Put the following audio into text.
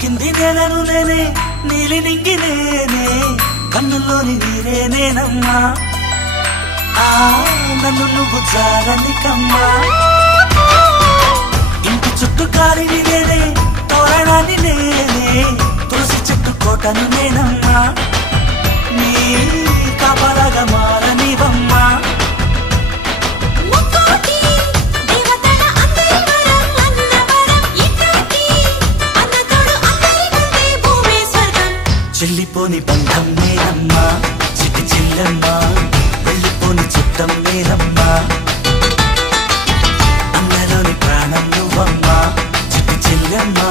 కింది నేలను నేనే నీలి నింగి నేనే కన్నుల్లోని నీరే నేనమ్మా నన్ను నువ్వు జారనికమ్మా ఇంటి చుట్టూ కాలిని నేనే తోరణాన్ని నేనే తులసి చెట్టు కోటను నేనమ్మా నీ కాపలాగా మారనివమ్మా చెల్లిపోని బంధం నేనమ్మా చిట్టి చెల్లమ్మా వెళ్ళిపోని చుట్టం నేనమ్మా అన్నలోని ప్రాణం నువ్వమ్మా చిట్టి చెల్లమ్మా